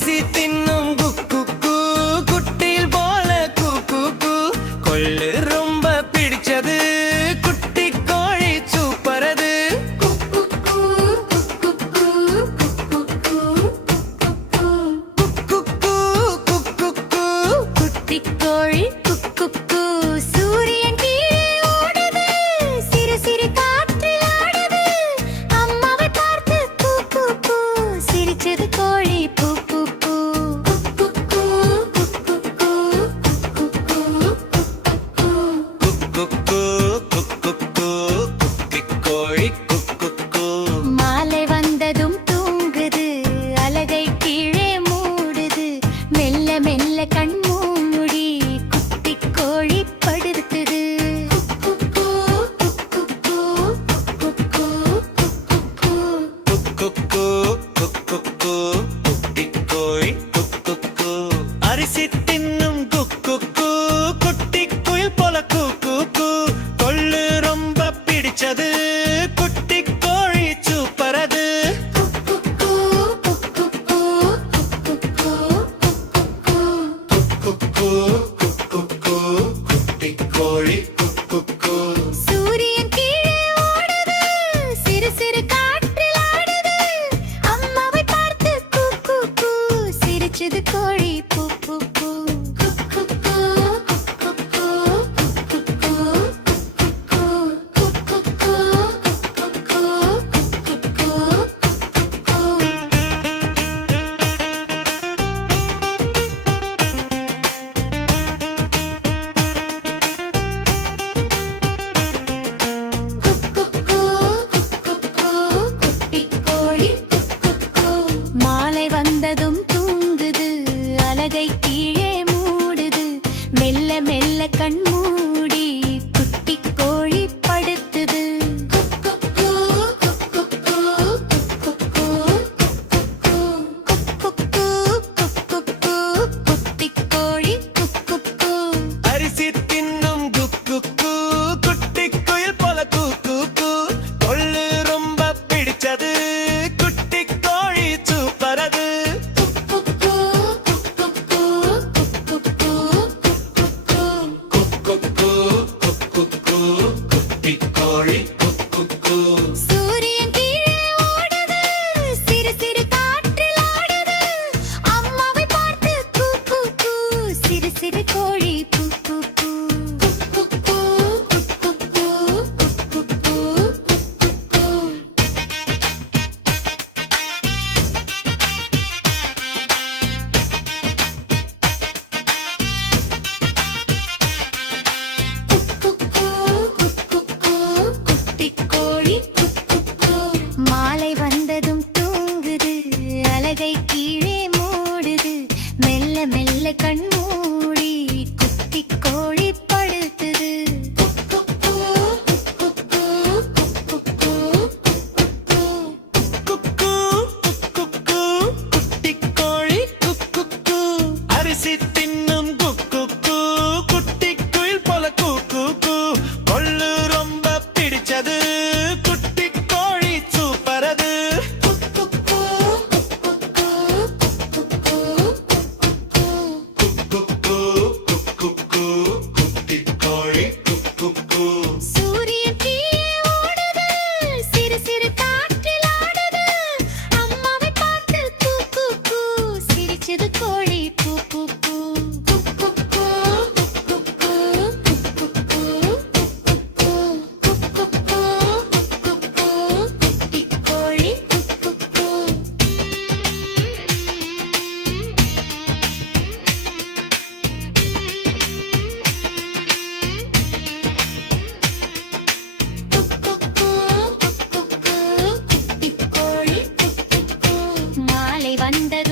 அரிசி தின்னும் குக்கு குட்டில் போல குக்கு கொள்ளு ரொம்ப பிடிச்சது குட்டி கோழி சூப்பரது குட்டி கோழி குக்கு சூரியன் கீழே ஓடுது சிறு சிறு காற்றில் ஆடுது அம்மாவை பார்த்து கூ சிரிச்சது கோழி பூ பூ பூ மாலை வந்ததும் தூங்குது அலகை கீழே மூடுது மெல்ல மெல்ல கண் மூடி குட்டி கோழி படுத்துது அரிசி தின்னும் குக்கு குட்டி குயில் போல குக்கு கொள்ளு ரொம்ப பிடிச்சது குட்டி கோழி சூப்பரது குட்டி கோழி சூரியன் கீழே ஓடுது சிறு சிறு காற்றில் ஆடுது அம்மாவை பார்த்து கூ சிரிச்சது கோழி பூ பூ பூ மாலை வந்ததும் தூங்குது அலகை கீழே மூடுது மெல்ல மெல்ல கண் மூடி குட்டி கோழி படுத்துது குட்டி கோழி அரிசி தின்னும் குக்கு குட்டி குயில் போல குக்கு கொள்ளு ரொம்ப பிடிச்சது குட்டி கோழி சூப்பரது குட்டி கோழி சூரியன் கீழே ஓடுது சிறு சிறு காற்றில் ஆடுது அம்மாவை பார்த்து கூ சிறு சிறு கோழி பூ பூ பூ குட்டி கோழி மாலை வந்ததும் தூங்குது அலகை கீழே மூடுது மெல்ல மெல்ல கண் மூடி குட்டி கோழி படுத்துது குட்டி கோழி அரிசி தின்னும் குக்கு குட்டி குயில் போல குக்கு கொள்ளு ரொம்ப பிடிச்சது குட்டி கோழி சூப்பரது குட்டி கோழி சூரியன் கீழே ஓடுது சிறு சிறு காற்றில் ஆடுது அம்மாவை பார்த்து கூ சிரிச்சது கோழி பூ பூ பூ குட்டி கோழி மாலை வந்தது